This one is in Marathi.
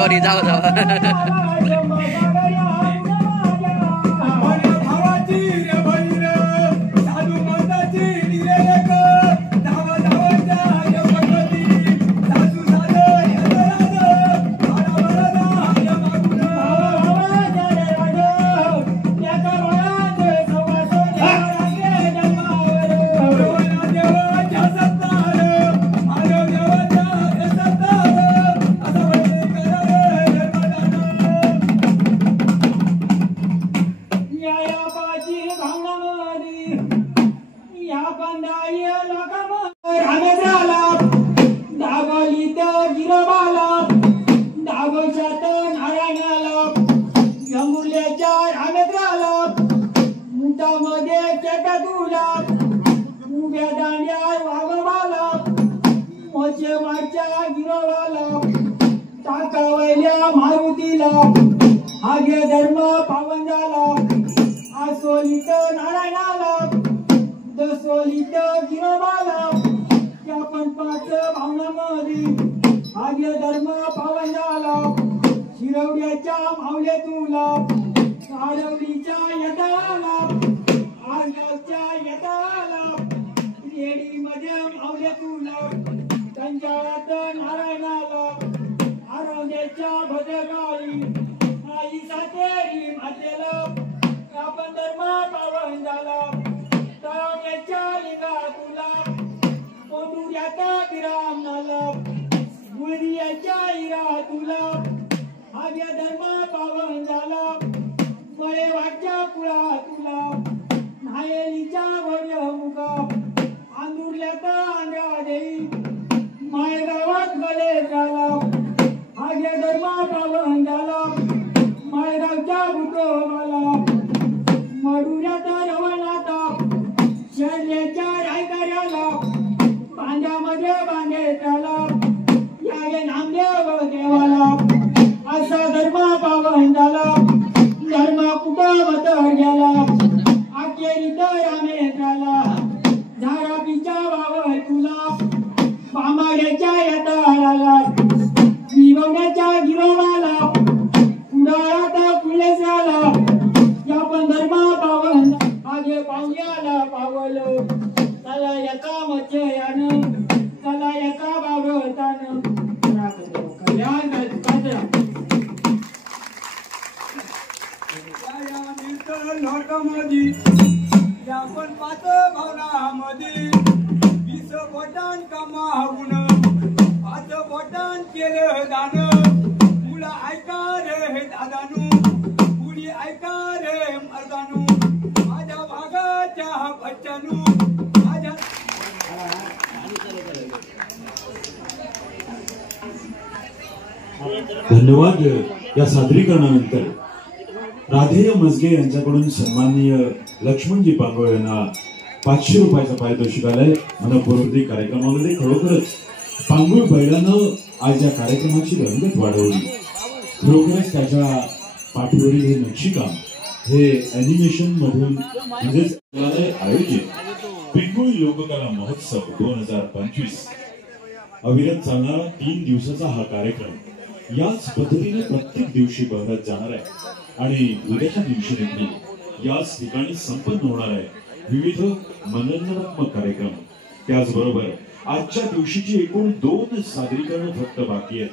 sorry जाओ धन्यवाद। या सादरीकरणानंतर राधेय मजगे यांच्याकडून सन्माननीय लक्ष्मणजी पांगोळ यांना 500 रुपयाचं पारितोषिक आलंय। मनपूर्वक कार्यक्रमामध्ये खरोखरच पांगोळ बैलानं आज या कार्यक्रमाची रंगत वाढवली। खरोखरच त्याच्या पाठीवरील हे नक्षीकाम हे अॅनिमेशन मधून म्हणजेच आयोजित पिंगुळी लोककला महोत्सव 2025 अविरत चालणारा 3 दिवसाचा हा कार्यक्रम याच पद्धतीने प्रत्येक दिवशी बहरत जाणार आहे आणि उद्याच्या दिवशी देखील याच ठिकाणी संपन्न होणार आहे विविध मनोरंजनात्मक कार्यक्रम. त्याचबरोबर आजच्या दिवशीची एकूण 2 सादरीकरण फक्त बाकी आहेत.